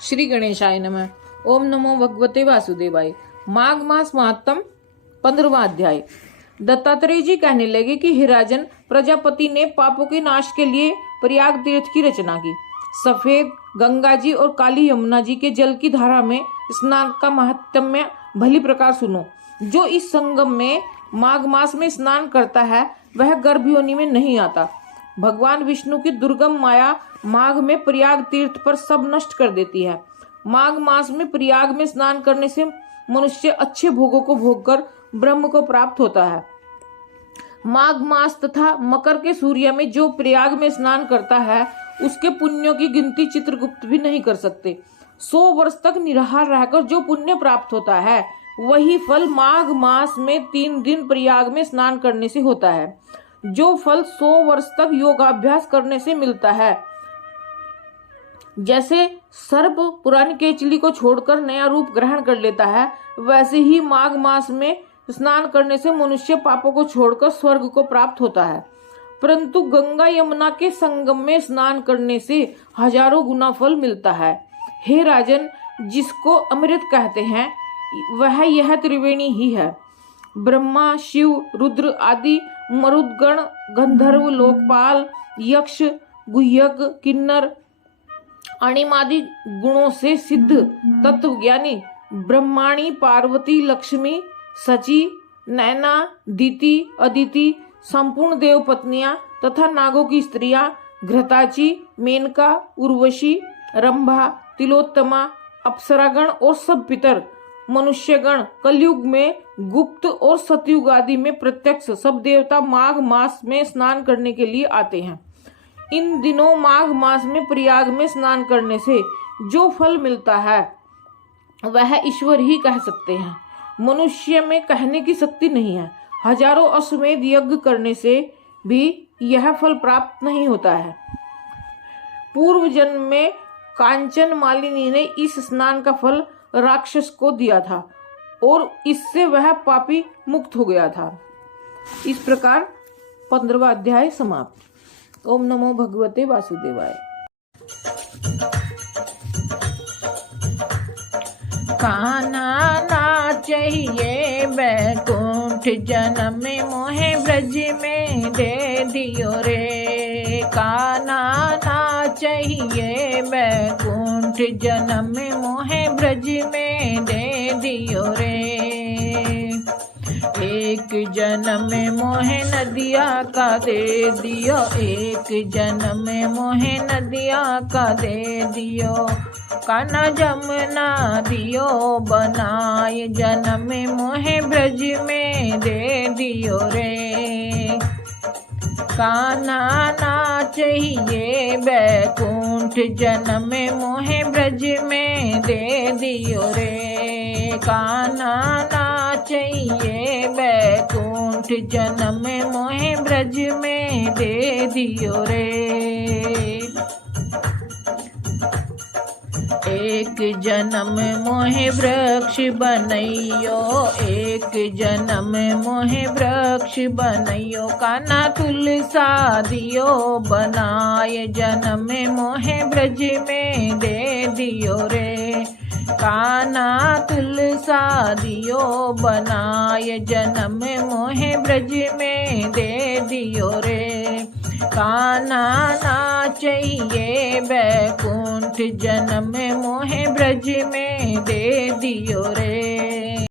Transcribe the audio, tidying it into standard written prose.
श्री गणेशाय नमः। ओम नमो भगवते वासुदेवाय। माघ मास महात्म 15वां अध्याय। दत्तात्रेय जी कहने लगे कि हे राजन, प्रजापति ने पापों के नाश के लिए प्रयाग तीर्थ की रचना की। सफेद गंगा जी और काली यमुना जी के जल की धारा में स्नान का महात्म्य भली प्रकार सुनो। जो इस संगम में माघ मास में स्नान करता है वह गर्भ योनि में नहीं आता। भगवान विष्णु की दुर्गम माया माघ में प्रयाग तीर्थ पर सब नष्ट कर देती है। माघ मास में प्रयाग में स्नान करने से मनुष्य अच्छे भोगों को भोगकर ब्रह्म को प्राप्त होता है। माघ मास तथा मकर के सूर्य में जो प्रयाग में स्नान करता है उसके पुण्यों की गिनती चित्रगुप्त भी नहीं कर सकते। 100 वर्ष तक निराहार रहकर जो पुण्य प्राप्त होता है वही फल माघ मास में 3 दिन प्रयाग में स्नान करने से होता है। जो फल 100 वर्ष तक योगाभ्यास करने से मिलता है, जैसे सर्प पुरानी केचली को छोड़कर नया रूप ग्रहण कर लेता है, वैसे ही माघ मास में स्नान करने से मनुष्य पापों को छोड़कर स्वर्ग को प्राप्त होता है। परंतु गंगा यमुना के संगम में स्नान करने से हजारों गुना फल मिलता है। हे राजन, जिसको अमृत कहते हैं वह यह त्रिवेणी ही है। ब्रह्मा, शिव, रुद्र आदि मरुदगण, गंधर्व, लोकपाल, यक्ष, गुह्यक, किन्नर अणिमादि गुणों से सिद्ध तत्वज्ञानी ब्रह्माणी, पार्वती, लक्ष्मी, सची, नैना, दीति, अदिति, संपूर्ण देव पत्नियां तथा नागों की स्त्रियां, घृताची, मेनका, उर्वशी, रंभा, तिलोत्तमा, अप्सरागण और सब पितर, मनुष्यगण, कलयुग में गुप्त और सतयुग आदि में प्रत्यक्ष सब देवता माघ मास में स्नान करने के लिए आते हैं। इन दिनों माघ मास में प्रयाग में स्नान करने से जो फल मिलता है वह ईश्वर ही कह सकते हैं। मनुष्य में कहने की शक्ति नहीं है। हजारों अश्वमेध यज्ञ करने से भी यह फल प्राप्त नहीं होता है। पूर्व जन्म में कांचन मालिनी ने इस स्नान का फल राक्षस को दिया था और इससे वह पापी मुक्त हो गया था। इस प्रकार 15वां अध्याय समाप्त। ओम नमो भगवते वासुदेवाय। कान्हा नाचहिए बैकुंठ जन्म मोहे ब्रज में दे दियो रे। कान्हा नाचहिए बैकुंठ जन्म मोहे ब्रज में दे दियो रे। एक जन्म मोहे नदिया का दे दियो, एक जन्म मोहे नदिया का दे दियो। कान्हा जमुना दियो बनाए, जन्म मोहे ब्रज में दे दियो रे। कान्हा नाचहिए बैकुंठ जन्म मोहे ब्रज में दे दियो रे। कान्हा नाचहिए बैकुंठ जन्म मोहे ब्रज में दे दियो रे। एक जन्म मोहे वृक्ष बनैयो, एक जन्म मोहे वृक्ष बनैयो। कान्हा तुलसा दियो बनाए, जन्म मोहे ब्रज में दे दियो रे। कान्हा तुलसा दियो बनाए, जन्म मोहे ब्रज में दे दियो रे। कान्हा नाचहिए बैकुंठ जन्म मोहे ब्रज में दे दियो रे।